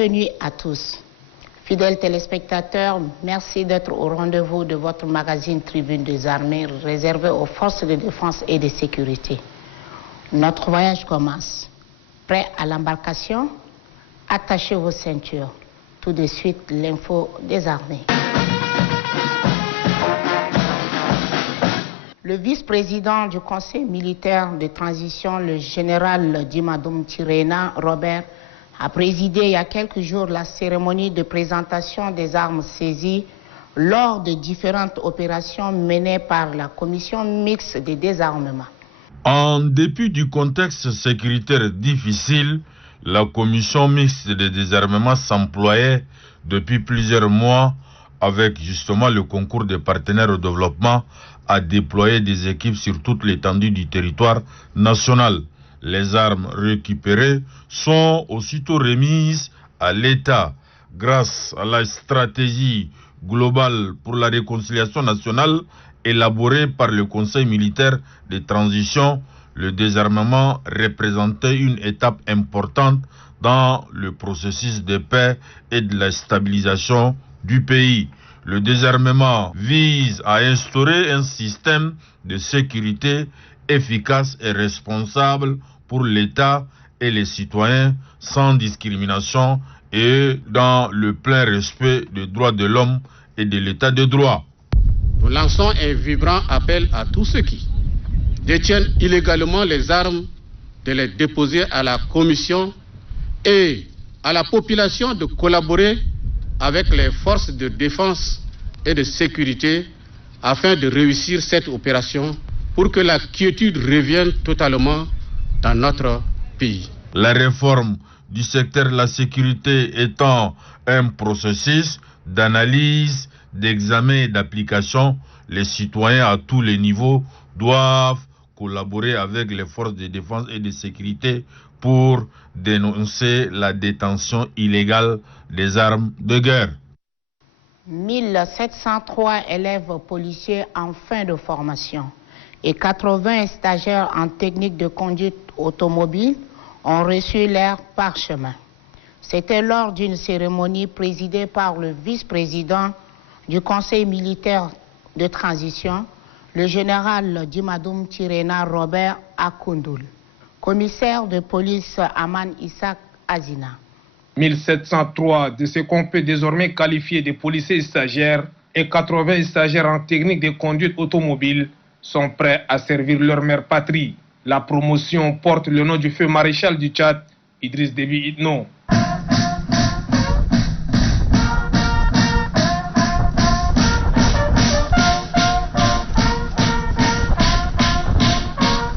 Bienvenue à tous. Fidèles téléspectateurs, merci d'être au rendez-vous de votre magazine Tribune des Armées réservé aux forces de défense et de sécurité. Notre voyage commence. Prêt à l'embarcation? Attachez vos ceintures. Tout de suite, l'info des armées. Le vice-président du Conseil militaire de transition, le général Djimadoum Tirena Robert, a présidé il y a quelques jours la cérémonie de présentation des armes saisies lors de différentes opérations menées par la commission mixte de désarmement. En dépit du contexte sécuritaire difficile, la commission mixte de désarmement s'employait depuis plusieurs mois avec justement le concours des partenaires au développement à déployer des équipes sur toute l'étendue du territoire national. Les armes récupérées sont aussitôt remises à l'État grâce à la stratégie globale pour la réconciliation nationale élaborée par le Conseil militaire de transition. Le désarmement représentait une étape importante dans le processus de paix et de la stabilisation du pays. Le désarmement vise à instaurer un système de sécurité efficace et responsable pour l'État et les citoyens sans discrimination et dans le plein respect des droits de l'homme et de l'État de droit. Nous lançons un vibrant appel à tous ceux qui détiennent illégalement les armes de les déposer à la commission et à la population de collaborer avec les forces de défense et de sécurité afin de réussir cette opération pour que la quiétude revienne totalement dans notre pays. La réforme du secteur de la sécurité étant un processus d'analyse, d'examen et d'application, les citoyens à tous les niveaux doivent collaborer avec les forces de défense et de sécurité pour dénoncer la détention illégale des armes de guerre. 1703 élèves policiers en fin de formation et 80 stagiaires en technique de conduite automobile ont reçu leur parchemin. C'était lors d'une cérémonie présidée par le vice-président du Conseil militaire de transition, le général Djimadoum Tirena Robert Akoundoul, commissaire de police Aman Isaac Azina. 1703 de ce qu'on peut désormais qualifier de policiers stagiaires et 80 stagiaires en technique de conduite automobile sont prêts à servir leur mère patrie. La promotion porte le nom du feu maréchal du Tchad, Idriss Déby Itno.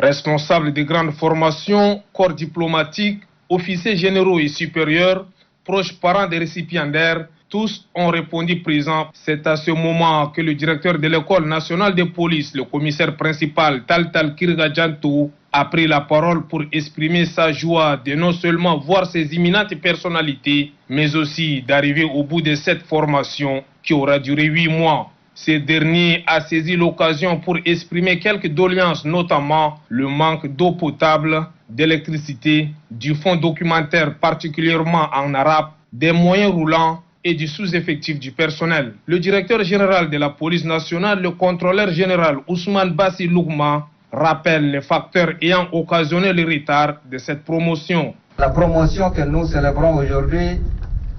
Responsables de grandes formations, corps diplomatiques, officiers généraux et supérieurs, proches parents des récipiendaires, tous ont répondu présents. C'est à ce moment que le directeur de l'école nationale de police, le commissaire principal Taltal Kirgadjantou, a pris la parole pour exprimer sa joie de non seulement voir ces imminentes personnalités, mais aussi d'arriver au bout de cette formation qui aura duré 8 mois. Ce dernier a saisi l'occasion pour exprimer quelques doléances, notamment le manque d'eau potable, d'électricité, du fonds documentaire particulièrement en arabe, des moyens roulants et du sous-effectif du personnel. Le directeur général de la police nationale, le contrôleur général Ousmane Bassi Lougma, rappelle les facteurs ayant occasionné le retard de cette promotion. La promotion que nous célébrons aujourd'hui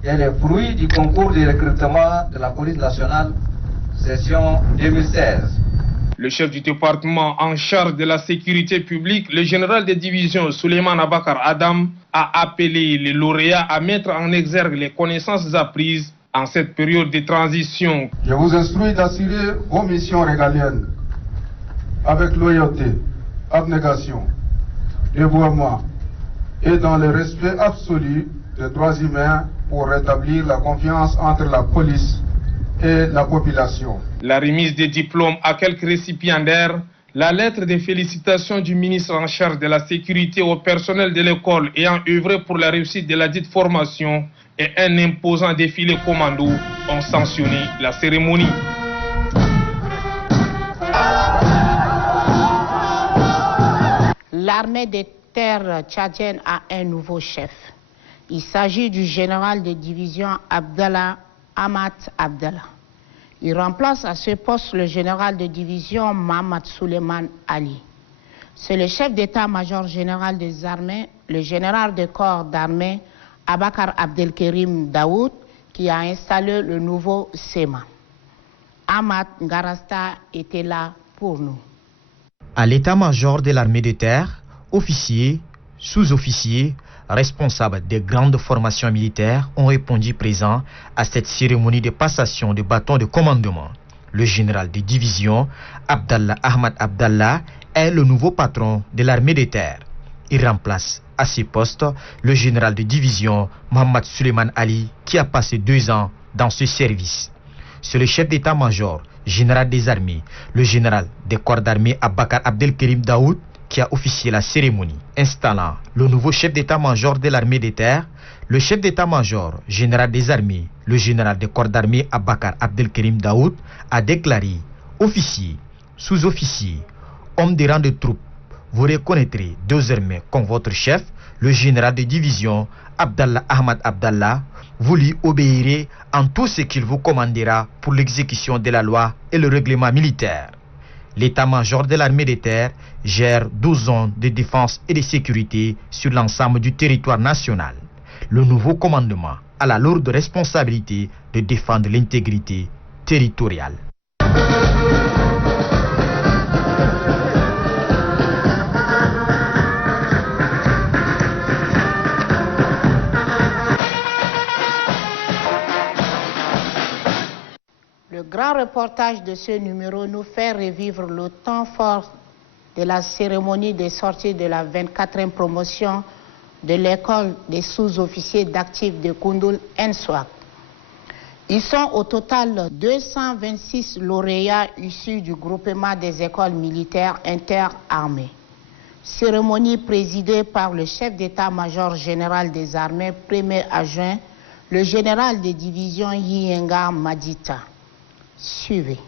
est le fruit du concours de recrutement de la police nationale session 2016. Le chef du département en charge de la sécurité publique, le général de division Souleymane Abakar Adam, a appelé les lauréats à mettre en exergue les connaissances apprises en cette période de transition. Je vous instruis d'assurer vos missions régaliennes avec loyauté, abnégation, dévouement et dans le respect absolu des droits humains pour rétablir la confiance entre la police et la population. La remise des diplômes à quelques récipiendaires, la lettre de félicitations du ministre en charge de la sécurité au personnel de l'école ayant œuvré pour la réussite de la dite formation et un imposant défilé commando ont sanctionné la cérémonie. L'armée des terres tchadienne a un nouveau chef. Il s'agit du général de division Abdallah Ahmad Abdallah. Il remplace à ce poste le général de division Mohamed Suleiman Ali. C'est le chef d'état-major général des armées, le général de corps d'armée Abakar Abdelkerim Daoud, qui a installé le nouveau SEMA. Ahmad Ngarasta était là pour nous. À l'état-major de l'armée de terre, officiers, sous-officiers, responsables des grandes formations militaires ont répondu présents à cette cérémonie de passation de bâton de commandement. Le général de division, Abdallah Ahmad Abdallah, est le nouveau patron de l'armée de terre. Il remplace à ce poste le général de division, Mohamed Suleiman Ali, qui a passé 2 ans dans ce service. C'est le chef d'état-major général des armées, le général des corps d'armée Abakar Abdelkerim Daoud, qui a officié la cérémonie. Installant le nouveau chef d'état-major de l'armée de terre, le chef d'état-major général des armées, le général des corps d'armée Abakar Abdelkerim Daoud, a déclaré: officiers, sous-officiers, hommes des rangs de troupes, vous reconnaîtrez désormais comme votre chef le général de division Abdallah Ahmad Abdallah. Vous lui obéirez en tout ce qu'il vous commandera pour l'exécution de la loi et le règlement militaire. L'état-major de l'armée de terre gère 12 zones de défense et de sécurité sur l'ensemble du territoire national. Le nouveau commandement a la lourde responsabilité de défendre l'intégrité territoriale. Le grand reportage de ce numéro nous fait revivre le temps fort de la cérémonie de sortie de la 24e promotion de l'école des sous-officiers d'actifs de Koundoul-Ensouak. Ils sont au total 226 lauréats issus du groupement des écoles militaires interarmées. Cérémonie présidée par le chef d'état-major général des armées, premier adjoint, le général de division Yiyenga Madita. Suivez.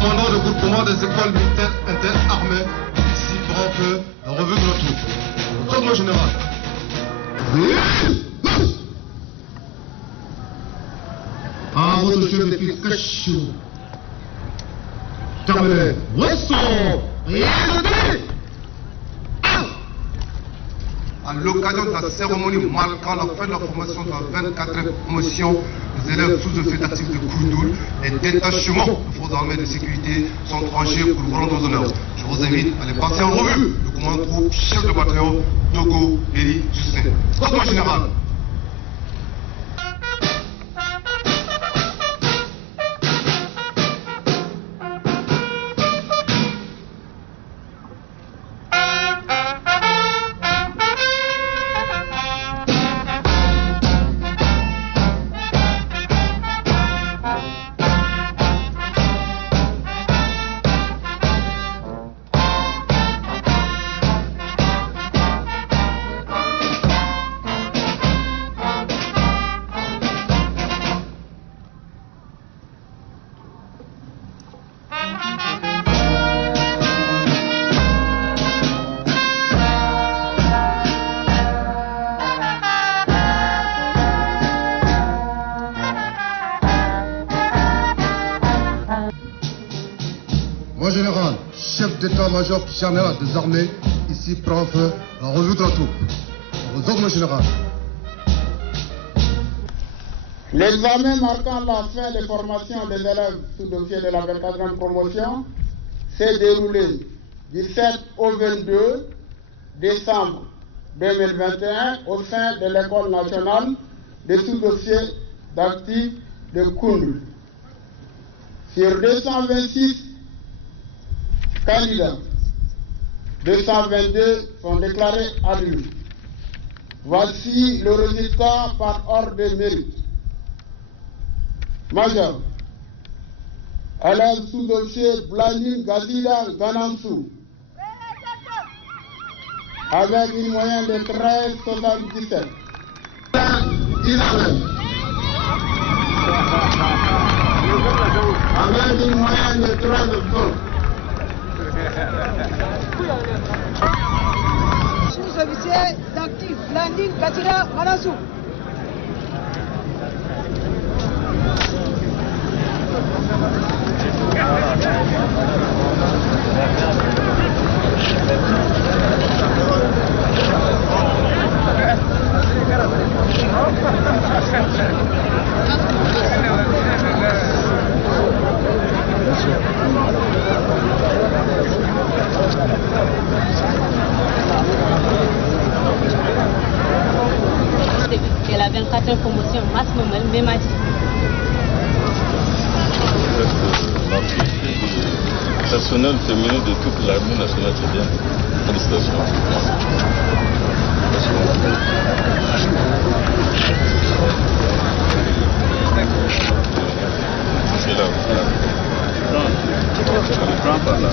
Commandant de groupement des écoles militaires interarmées, ici prend peu la revue de notre troupe. Ordre général. À votre chef de file, cachou. Terminé. Wesson. À l'occasion de la cérémonie marquant la fin de la formation de la 24e promotion, les élèves sous-officiers d'actifs de Koundoul et détachements de forces armées de sécurité sont rangés pour le rendre aux honneurs. Je vous invite à les passer en revue. Le commandant de groupe, chef de bataillon, Togo, Béli, Justin. Commandant général. Mon général, chef d'état-major général des armées, ici prend feu la revue de la troupe. Vos ordres, mon général. L'examen marquant la fin des formations des élèves sous-officiers de la 24e promotion s'est déroulé du 7 au 22 décembre 2021 au sein de l'École nationale des sous-officiers d'actifs de Koundoul. Sur 226 candidats, 222 sont déclarés admis. Voici le résultat par ordre de mérite. Major, élève sous-officier Blanim Gazida Ganamsou, avec une moyenne de 13,77. Avec une moyenne de 13 volts. Sous-officier d'actif, landing, Katira, Manassou. C'est la 24e promotion, maximum, même match. Le personnel féminin de toute l'armée nationale, c'est bien. Félicitations. C'est là. Prends par là.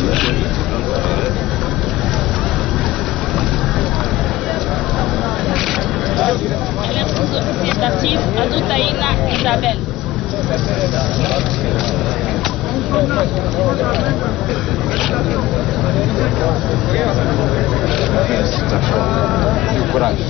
Elle est sous-officier d'actif, Adoutaïna Isabelle. Courage.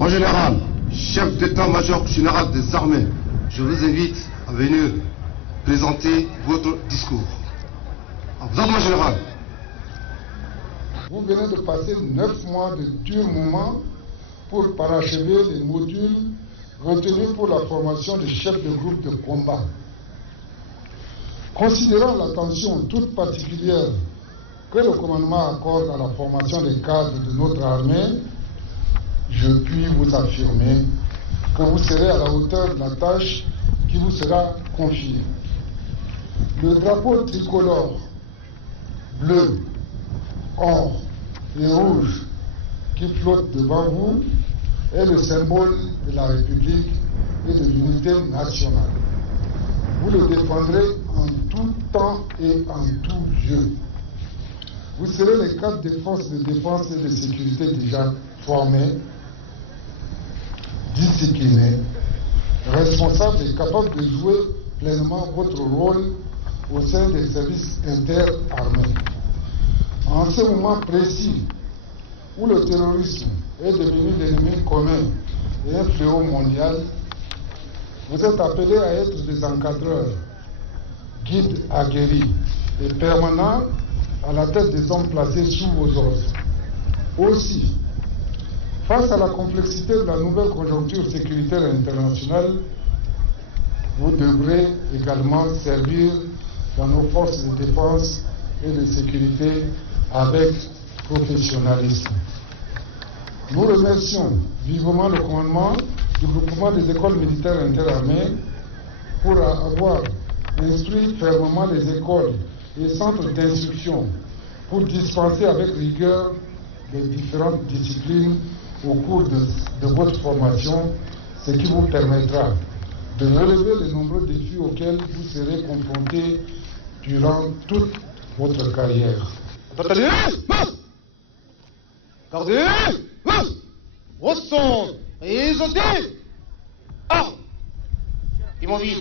Mon général, chef d'état-major général des armées, je vous invite à venir présenter votre discours. Vous êtes mon général. Vous venez de passer 9 mois de durs moments pour parachever les modules retenus pour la formation des chefs de groupe de combat. Considérant l'attention toute particulière que le commandement accorde à la formation des cadres de notre armée, je puis vous affirmer que vous serez à la hauteur de la tâche qui vous sera confiée. Le drapeau tricolore, bleu, or et rouge qui flotte devant vous est le symbole de la République et de l'unité nationale. Vous le défendrez en tout temps et en tout lieu. Vous serez les cadres des forces de défense et de sécurité déjà formés, disciplinés, responsables et capables de jouer pleinement votre rôle au sein des services interarmés. En ce moment précis où le terrorisme est devenu l'ennemi commun et un fléau mondial, vous êtes appelés à être des encadreurs, guides aguerris et permanents à la tête des hommes placés sous vos ordres. Aussi, face à la complexité de la nouvelle conjoncture sécuritaire internationale, vous devrez également servir dans nos forces de défense et de sécurité avec professionnalisme. Nous remercions vivement le commandement du groupement des écoles militaires interarmées pour avoir instruit fermement les écoles et centres d'instruction pour dispenser avec rigueur les différentes disciplines au cours de votre formation, ce qui vous permettra de relever les nombreux défis auxquels vous serez confrontés durant toute votre carrière. Gardez, au son, présentez, armes, immobile.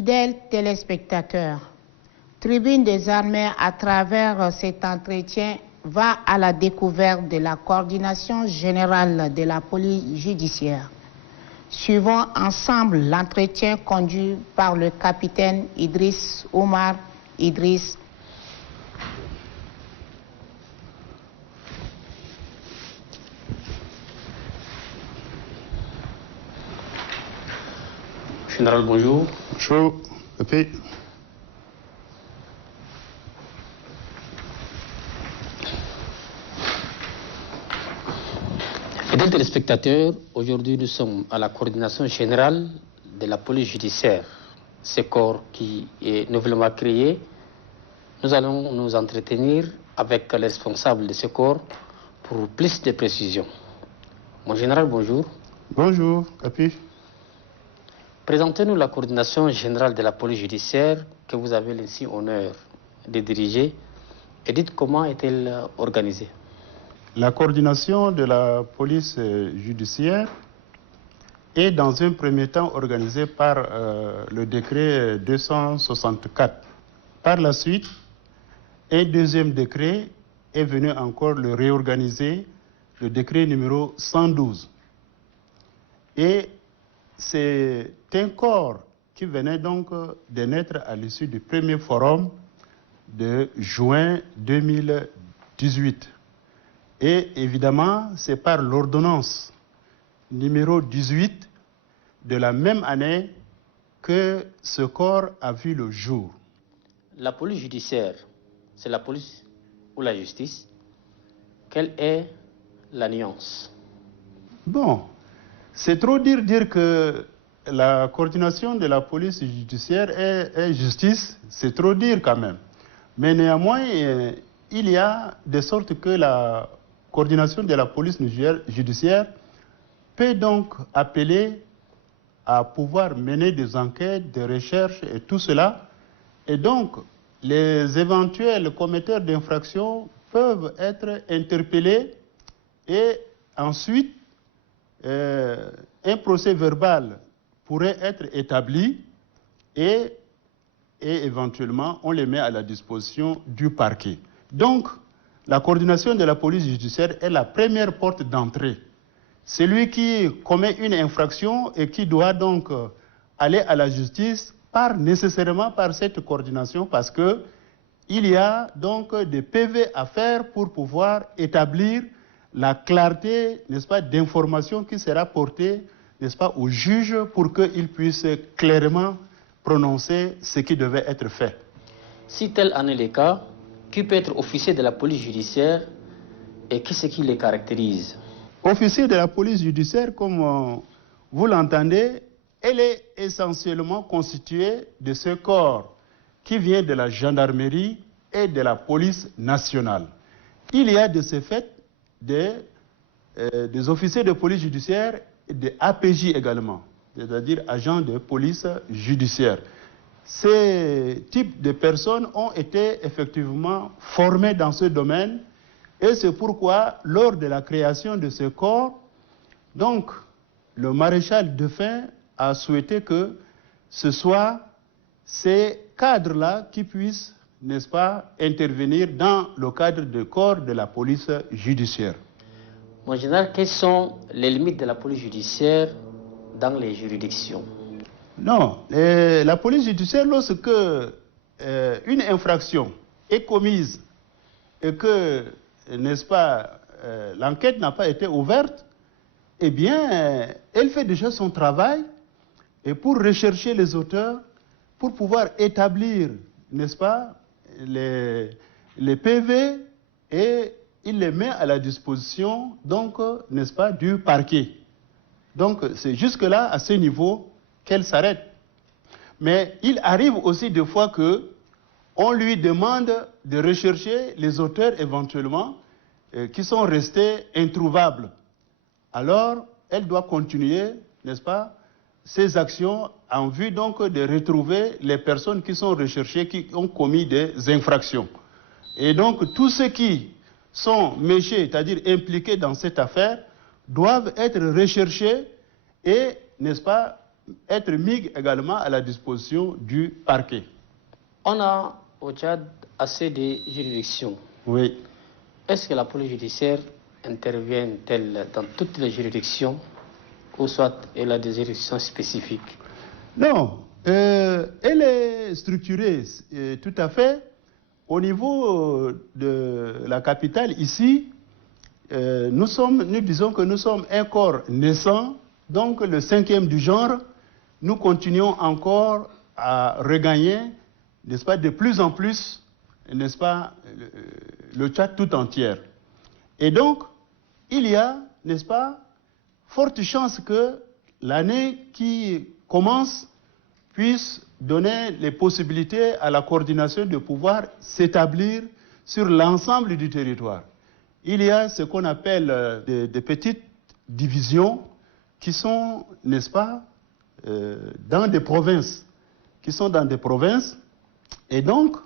Fidèles téléspectateurs, Tribune des armées, à travers cet entretien, va à la découverte de la coordination générale de la police judiciaire. Suivons ensemble l'entretien conduit par le capitaine Idriss Omar Idriss. Général, bonjour. Bonjour. Okay. Fidèles téléspectateurs, aujourd'hui nous sommes à la coordination générale de la police judiciaire. Ce corps qui est nouvellement créé, nous allons nous entretenir avec les responsables de ce corps pour plus de précisions. Mon général, bonjour. Bonjour, Capi. Présentez-nous la coordination générale de la police judiciaire que vous avez l'insigne honneur de diriger et dites comment est-elle organisée. La coordination de la police judiciaire est dans un premier temps organisée par le décret 264. Par la suite, un deuxième décret est venu encore le réorganiser, le décret numéro 112. Et c'est un corps qui venait donc de naître à l'issue du premier forum de juin 2018. Et évidemment, c'est par l'ordonnance numéro 18 de la même année que ce corps a vu le jour. La police judiciaire, c'est la police ou la justice? Quelle est la nuance? Bon, c'est trop dire que la coordination de la police judiciaire est justice, c'est trop dire quand même. Mais néanmoins, il y a de sorte que la coordination de la police judiciaire peut donc appeler à pouvoir mener des enquêtes, des recherches et tout cela. Et donc, les éventuels commetteurs d'infractions peuvent être interpellés et ensuite, un procès verbal pourrait être établi et éventuellement, on les met à la disposition du parquet. Donc, la coordination de la police judiciaire est la première porte d'entrée. Celui qui commet une infraction et qui doit donc aller à la justice part nécessairement par cette coordination parce que il y a donc des PV à faire pour pouvoir établir la clarté, n'est-ce pas, d'information qui sera portée, n'est-ce pas, au juge pour qu'il puisse clairement prononcer ce qui devait être fait. Si tel en est le cas, qui peut être officier de la police judiciaire et qu'est-ce qui les caractérise? Officier de la police judiciaire, comme vous l'entendez, elle est essentiellement constituée de ce corps qui vient de la gendarmerie et de la police nationale. Il y a de ce fait des officiers de police judiciaire et des APJ également, c'est-à-dire agents de police judiciaire. Ces types de personnes ont été effectivement formés dans ce domaine et c'est pourquoi, lors de la création de ce corps, donc, le maréchal Defin a souhaité que ce soit ces cadres-là qui puissent, n'est-ce pas, intervenir dans le cadre du corps de la police judiciaire. Mon général, quelles sont les limites de la police judiciaire dans les juridictions? Non, la police judiciaire, lorsque une infraction est commise et que, n'est-ce pas, l'enquête n'a pas été ouverte, eh bien, elle fait déjà son travail et pour rechercher les auteurs, pour pouvoir établir, n'est-ce pas, les PV et il les met à la disposition, donc, n'est-ce pas, du parquet. Donc, c'est jusque-là, à ce niveau, qu'elle s'arrête. Mais il arrive aussi des fois qu'on lui demande de rechercher les auteurs éventuellement qui sont restés introuvables. Alors, elle doit continuer, n'est-ce pas, ses actions en vue donc de retrouver les personnes qui sont recherchées, qui ont commis des infractions. Et donc, tous ceux qui sont méchés, c'est-à-dire impliqués dans cette affaire, doivent être recherchés et, n'est-ce pas, être mis également à la disposition du parquet. On a au Tchad assez de juridictions. Oui. Est-ce que la police judiciaire intervient-elle dans toutes les juridictions ou soit elle a des juridictions spécifiques? Non, elle est structurée tout à fait. Au niveau de la capitale, ici, nous disons que nous sommes un corps naissant, donc le 5e du genre. Nous continuons encore à regagner, n'est-ce pas, de plus en plus, n'est-ce pas, le Tchad tout entier. Et donc, il y a, n'est-ce pas, forte chance que l'année qui commence puisse donner les possibilités à la coordination de pouvoir s'établir sur l'ensemble du territoire. Il y a ce qu'on appelle des petites divisions qui sont, n'est-ce pas, dans des provinces, et donc,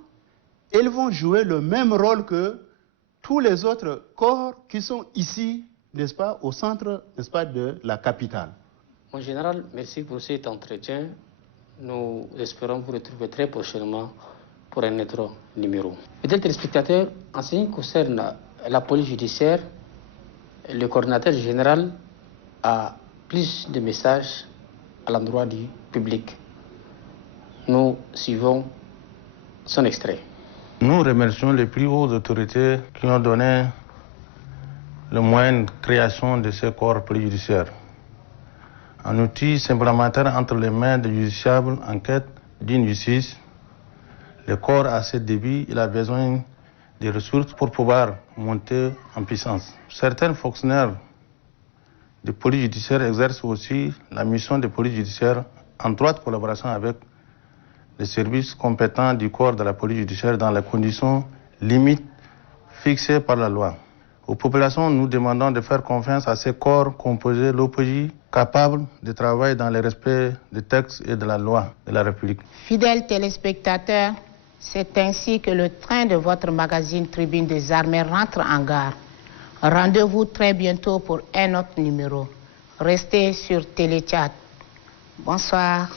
elles vont jouer le même rôle que tous les autres corps qui sont ici, n'est-ce pas, au centre, n'est-ce pas, de la capitale. Mon général, merci pour cet entretien. Nous espérons vous retrouver très prochainement pour un autre numéro. Mesdames les téléspectateurs, en ce qui concerne la police judiciaire, le coordinateur général a plus de messages à l'endroit du public. Nous suivons son extrait. Nous remercions les plus hautes autorités qui ont donné le moyen de création de ce corps préjudiciaire. Un outil supplémentaire entre les mains des justiciables en quête d'une justice. Le corps a ses débuts, il a besoin de ressources pour pouvoir monter en puissance. Certains fonctionnaires de police judiciaire exercent aussi la mission de police judiciaire en étroite collaboration avec les services compétents du corps de la police judiciaire dans les conditions limites fixées par la loi. Aux populations, nous demandons de faire confiance à ces corps composés l'OPJ capables de travailler dans le respect des textes et de la loi de la République. Fidèles téléspectateurs, c'est ainsi que le train de votre magazine Tribune des Armées rentre en gare. Rendez-vous très bientôt pour un autre numéro. Restez sur Télé Tchad. Bonsoir.